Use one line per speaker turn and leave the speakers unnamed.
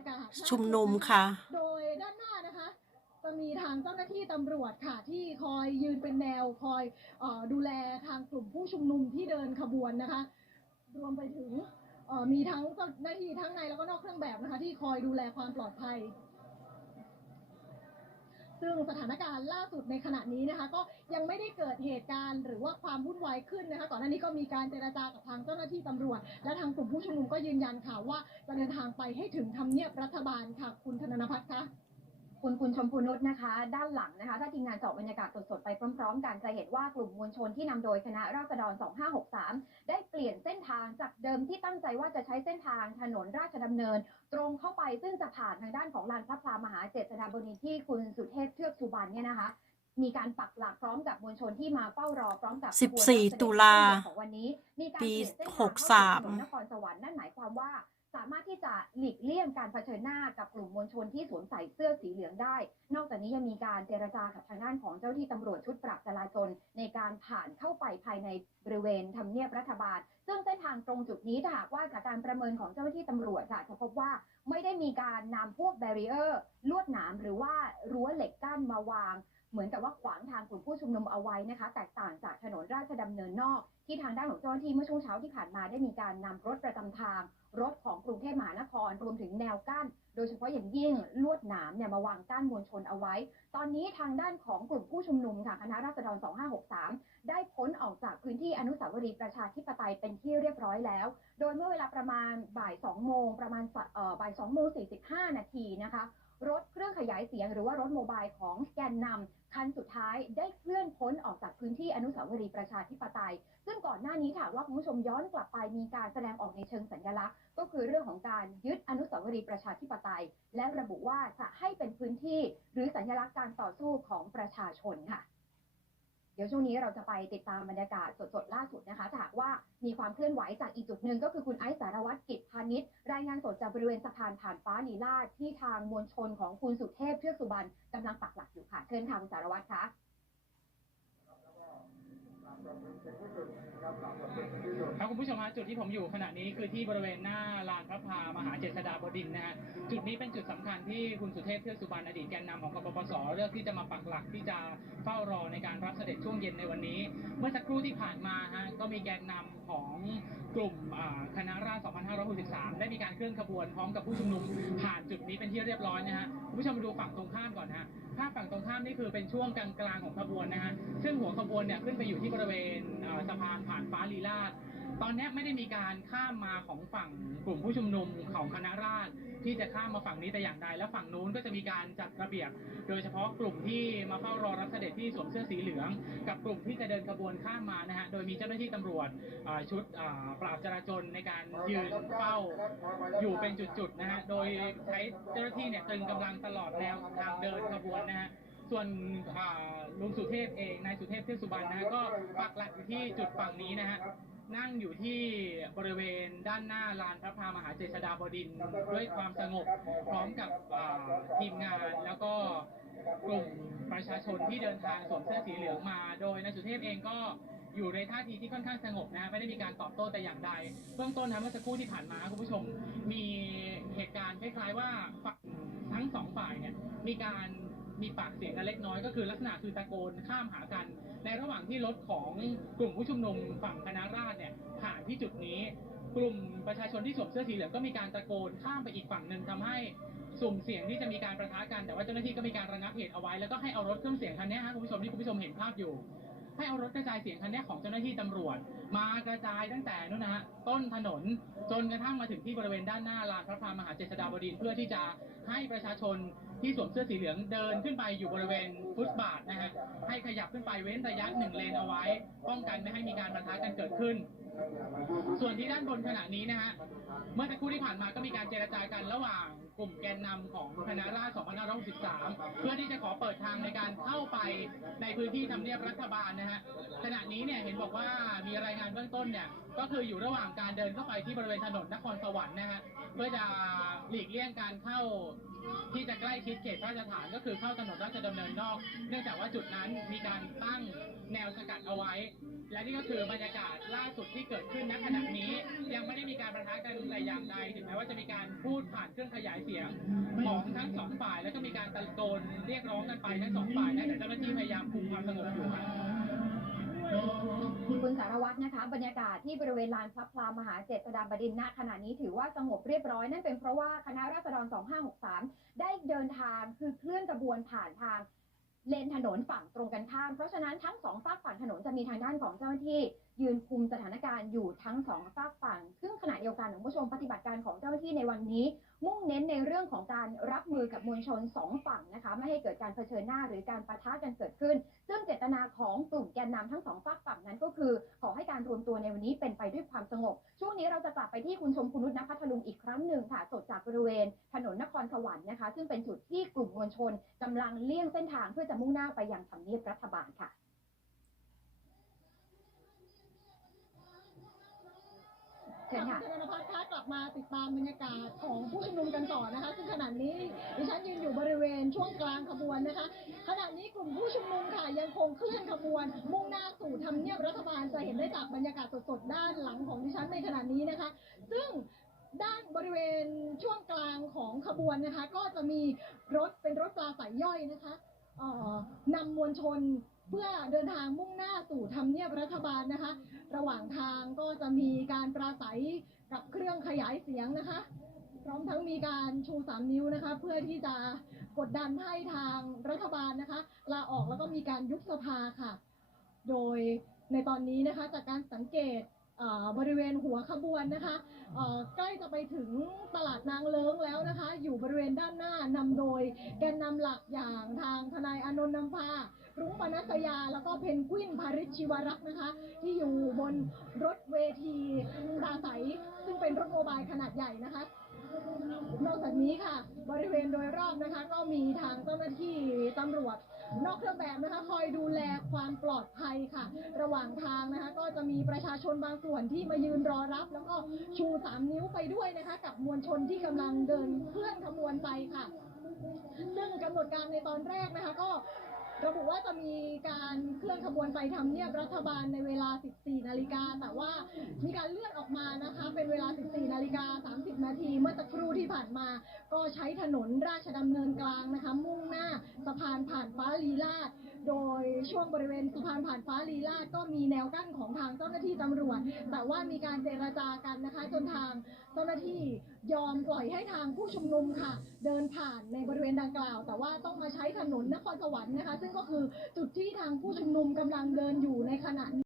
บรรยากาศ
ชุมนุมค่ะ
โดยด้านหน้านะคะจะมีทางเจ้าหน้าที่ตำรวจค่ะ ที่คอยยืนเป็นแนวคอยเออดูแลทางกลุ่มผู้ชุมนุมที่เดินขบวนนะคะ รวมไปถึงเอ่อมีทั้งเจ้าหน้าที่ทั้งในแล้วก็นอกเครื่องแบบนะคะ ที่คอยดูแลความปลอดภัย ซึ่งสถานการณ์ล่าสุดในขณะนี้นะคะ ก็ยังไม่ได้เกิดเหตุการณ์หรือว่าความวุ่นวายขึ้นนะคะ ก่อนหน้านี้ก็มีการเจรจากับทางเจ้าหน้าที่ตำรวจ และทางกลุ่มผู้ชุมนุมก็ยืนยันค่ะว่าจะเดินทางไปให้ถึงทำเนียบรัฐบาลค่ะคุณธนนพัฒน์คะ
คุณคุณชมพูนุชนะคะ ด้านหลังนะคะ ถ้าทีมงานเจาะบรรยากาศสดๆไปพร้อมๆ กันจะเห็นว่ากลุ่มมวลชนที่นำโดยคณะราษฎร 2563 ได้เปลี่ยนเส้นทางจากเดิมที่ตั้งใจว่าจะใช้เส้นทางถนนราชดำเนิน ตรงเข้าไปซึ่งจะผ่านทางด้านของลานพระพลามหาเจษฎาบดินทร์ที่คุณสุเทพเทือกสุบรรณเนี่ยนะคะมีการปักหลักพร้อมกับมวลชนที่มาเฝ้ารอพร้อมกับ
14 ตุลา
ของวันนี้มีการ
ปี
เปลี่ยนเส้นทาง
หก
เข้
สาม
ถนนนครสวรรค์นั่นหมายความว่า สามารถที่จะหลีกเลี่ยงการเผชิญหน้ากับกลุ่มมวลชนที่สวมใส่เสื้อสีเหลืองได้ นอกจากนี้ยังมีการเจรจากับทางด้านของเจ้าที่ตำรวจชุดปราบจราจรในการผ่านเข้าไปภายในบริเวณทำเนียบรัฐบาล ซึ่งเส้นทางตรงจุดนี้ถ้าหากว่าจากการประเมินของเจ้าหน้าที่ตำรวจค่ะจะพบว่าไม่ได้มีการนำพวกแบรีเออร์ลวดหนามหรือว่ารั้วเหล็กกั้นมาวาง เหมือนกับว่าขวางทางกลุ่มผู้ชุมนุมเอาไว้นะคะ แตกต่างจากถนนราชดำเนินนอก ที่ทางด้านของเจ้าหน้าที่เมื่อช่วงเช้าที่ผ่านมาได้มีการนำรถประจำทาง รถของกรุงเทพมหานคร รวมถึงแนวกั้น โดยเฉพาะอย่างยิ่งลวดหนามเนี่ยมาวางกั้นมวลชนเอาไว้ ตอนนี้ทางด้านของกลุ่มผู้ชุมนุมค่ะคณะราษฎร 2563 ได้พ้นออกจากพื้นที่อนุสาวรีย์ประชาธิปไตยเป็นที่เรียบร้อยแล้ว โดยเมื่อเวลาประมาณบ่าย2โมงประมาณบ่าย2โมง45นาทีนะคะ รถเครื่องขยายเสียงหรือว่ารถโมบายของแกนนำคันสุดท้ายได้เคลื่อนพ้นออกจากพื้นที่อนุสาวรีย์ประชาธิปไตย ซึ่งก่อนหน้านี้ค่ะว่าคุณผู้ชมย้อนกลับไปมีการแสดงออกในเชิงสัญลักษณ์ ก็คือเรื่องของการยึดอนุสาวรีย์ประชาธิปไตย และระบุว่าจะให้เป็นพื้นที่ หรือสัญลักษณ์การต่อสู้ของประชาชนค่ะ ดี๋ยวช่วงนี้เราจะไปติดตามบรรยากาศสดๆ ล่าสุดนะคะหากว่ามีความเคลื่อนไหวจากอีกจุดหนึ่งก็คือคุณไอซ์สารวัตรกิจพาณิชย์รายงานสดจากบริเวณสะพานผ่านฟ้าลีลาศที่ทางมวลชนของคุณสุเทพเทือกสุบรรณกำลังปักหลักอยู่ค่ะเชิญค่ะคุณสารวัตรคะ
ครับคุณผู้ชมฮะจุดที่ผมอยู่ขณะนี้คือที่บริเวณหน้าลานพระพามหาเจษฎาบดินนะฮะจุดนี้เป็นจุดสำคัญที่คุณสุเทพเทือกสุบรรณอดีตแกนนำของก เลือกที่จะมาปักหลักที่จะเฝ้ารอในการรับเสด็จช่วงเย็นในวันนี้ เมื่อสักครู่ที่ผ่านมาฮะก็มีแกนนำของกลุ่มคณะราษฎร2563 ได้มีการเคลื่อนขบวนพร้อมกับผู้ชุมนุมผ่านจุดนี้เป็นที่เรียบร้อยนะฮะคุณผู้ชมมาดูฝั่งตรงข้ามก่อนนะฮะภาพฝั่งตรงข้ามนี่คือเป็นช่วงกลางๆของขบวนนะฮะซึ่งหัวขบวนเนี่ยขึ้นไปอยู่ที่บริเวณสะพานผ่านฟ้าลีลาศตอนนี้ไม่ได้มีการข้ามมาของฝั่งกลุ่มผู้ชุมนุมของคณะราษฎร ที่จะข้ามมาฝั่งนี้แต่อย่างใดและฝั่งนู้นก็จะมีการจัดระเบียบ โดยเฉพาะกลุ่มที่มาเฝ้ารอรับเสด็จที่สวมเสื้อสีเหลือง กับกลุ่มที่จะเดินขบวนข้ามมานะฮะโดยมีเจ้าหน้าที่ตำรวจชุดปราบจราจรในการยืนเฝ้าอยู่เป็นจุดๆนะฮะโดยใช้เจ้าหน้าที่เนี่ยตรึงกำลังตลอดแนวทางเดินขบวนนะฮะส่วนลุงสุเทพเองนายสุเทพเทือกสุบรรณนะฮะก็ปักหลักอยู่ที่จุดฝั่งนี้นะฮะ นั่งอยู่ที่บริเวณด้านหน้าลานพระพรามหาเจษฎาบดินทร์ด้วยความสงบพร้อมกับทีมงานแล้วก็กลุ่มประชาชนที่เดินทางสวมเสื้อสีเหลืองมา โดยนายสุเทพเองก็อยู่ในท่าทีที่ค่อนข้างสงบนะไม่ได้มีการตอบโต้แต่อย่างใดเบื้องต้นนะเมื่อสักครู่ที่ผ่านมาคุณผู้ชมมีเหตุการณ์คล้ายๆว่าทั้งสองฝ่ายเนี่ยมีการ มีปากเสียงกันเล็กน้อยก็คือลักษณะคือตะโกนข้ามหากัน ในระหว่างที่รถของกลุ่มผู้ชุมนุมฝั่งคณะราษฎรเนี่ยผ่านที่จุดนี้กลุ่มประชาชนที่สวมเสื้อสีเหลืองก็มีการตะโกนข้ามไปอีกฝั่งหนึ่งทำให้สุ่มเสียงที่จะมีการประทะกันแต่ว่าเจ้าหน้าที่ก็มีการระงับเหตุเอาไว้แล้วก็ให้เอารถเครื่องเสียงคันนี้ฮะคุณผู้ชมที่คุณผู้ชมเห็นภาพอยู่ ให้เอารถกระจายเสียงคันนี้ของเจ้าหน้าที่ตำรวจ มากระจายตั้งแต่นู้นนะฮะต้นถนนจนกระทั่งมาถึงที่บริเวณด้านหน้าลานพระพรามหาเจษฎาบดินเพื่อที่จะให้ประชาชน ที่สวมเสื้อสีเหลืองเดินขึ้นไปอยู่บริเวณฟุตบาทนะฮะให้ขยับขึ้นไปเว้นระยะหนึ่งเลนเอาไว้ ป้องกันไม่ให้มีการประทะกันเกิดขึ้น ส่วนที่ด้านบนขณะนี้นะฮะเมื่อสักครู่ที่ผ่านมาก็มีการเจรจากันระหว่างกลุ่มแกนนำของคณะราษฎร2563 เพื่อที่จะขอเปิดทางในการเข้าไปในพื้นที่ทำเนียบรัฐบาลนะฮะขณะนี้เนี่ยเห็นบอกว่ามีรายงานเบื้องต้นเนี่ยก็คืออยู่ระหว่างการเดินเข้าไปที่บริเวณถนนนครสวรรค์นะฮะเพื่อจะหลีกเลี่ยงการเข้า ที่จะใกล้ชิดเขตพระราชฐานก็คือเข้าถนนราชดำเนินนอก เนื่องจากว่าจุดนั้นมีการตั้งแนวสกัดเอาไว้ และนี่ก็คือบรรยากาศล่าสุดที่เกิดขึ้นณขณะนี้ ยังไม่ได้มีการประทะกันแต่อย่างใดถึงแม้ว่าจะมีการพูดผ่านเครื่องขยายเสียงของทั้งสองฝ่าย แล้วก็มีการตะโกนเรียกร้องกันไปทั้งสองฝ่ายนะแต่เจ้าหน้าที่พยายามคุมความสงบอยู่ครับ
คุณสารวัตรนะคะ บรรยากาศที่บริเวณลานพระพลามหาเจษฎาบดินณขณะนี้ถือว่าสงบเรียบร้อย นั่นเป็นเพราะว่าคณะราษฎร 2563 ได้เดินทางคือเคลื่อนกระบวนผ่านทางเลนถนนฝั่งตรงกันข้าม เพราะฉะนั้นทั้งสองฝากฝั่งถนนจะมีทางด้านของเจ้าหน้าที่ ยืนคุมสถานการณ์อยู่ทั้งสองฝากฝั่ง ซึ่งขณะเดียวกันคุณผู้ชมปฏิบัติการของเจ้าหน้าที่ในวันนี้ มุ่งเน้นในเรื่องของการรับมือกับมวลชนสองฝั่งนะคะไม่ให้เกิดการเผชิญหน้าหรือการปะทะกันเกิดขึ้น ซึ่งเจตนาของกลุ่มแกนนำทั้งสองฝากฝั่งนั้นก็คือ ขอให้การรวมตัวในวันนี้เป็นไปด้วยความสงบ ช่วงนี้เราจะกลับไปที่คุณชมคุณนุชณพัทลุงอีกครั้งหนึ่งค่ะสดจากบริเวณ ถนนนครสวรรค์นะคะ ซึ่งเป็นจุดที่กลุ่มมวลชนกำลังเลี่ยงเส้นทางเพื่อจะมุ่งหน้าไปยังทำเนียบรัฐบาลค่ะ
ค่ะ
ค่ะ
คุณธนพัฒน์คะกลับมาติดตามบรรยากาศของผู้ชุมนุมกันต่อนะคะ ซึ่งขณะนี้ดิฉันยืนอยู่บริเวณช่วงกลางขบวนนะคะ ขณะนี้กลุ่มผู้ชุมนุมค่ะยังคงเคลื่อนขบวน มุ่งหน้าสู่ทำเนียบรัฐบาลจะเห็นได้จากบรรยากาศสดๆด้านหลังของดิฉันในขณะนี้นะคะ ซึ่งด้านบริเวณช่วงกลางของขบวนนะคะ ก็จะมีรถเป็นรถปลาสายย่อยนะคะเอ่อนำมวลชน เพื่อเดินทางมุ่งหน้าสู่ทำเนียบรัฐบาลนะคะ ระหว่างทางก็จะมีการปราศัยกับเครื่องขยายเสียงนะคะ พร้อมทั้งมีการชูสามนิ้วนะคะ เพื่อที่จะกดดันให้ทางรัฐบาลนะคะลาออกแล้วก็มีการยุบสภาค่ะ โดยในตอนนี้นะคะจากการสังเกตอ่อบริเวณหัวขบวนนะคะอ่อใกล้จะไปถึงตลาดนางเลิ้งแล้วนะคะ อยู่บริเวณด้านหน้านำโดยแกนนำหลักอย่างทางทนายอนนท์นำพา รุ้งปนัสยาแล้วก็เพนกวินพาริชชิวรักษ์นะคะ ที่อยู่บนรถเวทีปราศัยซึ่งเป็นรถโมบายขนาดใหญ่นะคะนอกจากนี้ค่ะ บริเวณโดยรอบนะคะ ก็มีทางเจ้าหน้าที่ตำรวจ นอกเครื่องแบบนะคะ คอยดูแลความปลอดภัยค่ะ ระหว่างทางนะคะ ก็จะมีประชาชนบางส่วนที่มายืนรอรับ แล้วก็ชูสามนิ้วไปด้วยนะคะ กับมวลชนที่กำลังเดินเคลื่อนขบวนไปค่ะ ซึ่งกำหนดการในตอนแรกนะคะ ก็ ระบุว่าจะมีการเคลื่อนขบวนไปทำเนียบรัฐบาลในเวลา10 นาฬิกา แต่ว่ามีการเลื่อนออกมานะคะ เป็นเวลา 14 นาฬิกา 30 นาทีเมื่อสักครู่ที่ผ่านมา ก็ใช้ถนนราชดำเนินกลางนะคะ มุ่งหน้าสะพานผ่านฟ้าลีลาดโดยช่วงบริเวณสะพานผ่านฟ้าลีลาดก็มีแนวกั้นของทางเจ้าหน้าที่ตำรวจ แต่ว่ามีการเจรจากันนะคะ จนทางเจ้าหน้าที่ยอมปล่อยให้ทางผู้ชุมนุมค่ะ เดินผ่านในบริเวณดังกล่าว แต่ว่าต้องมาใช้ถนนนครสวรรค์นะคะ ซึ่งก็คือจุดที่ทางผู้ชุมนุมกำลังเดินอยู่ในขณะนี้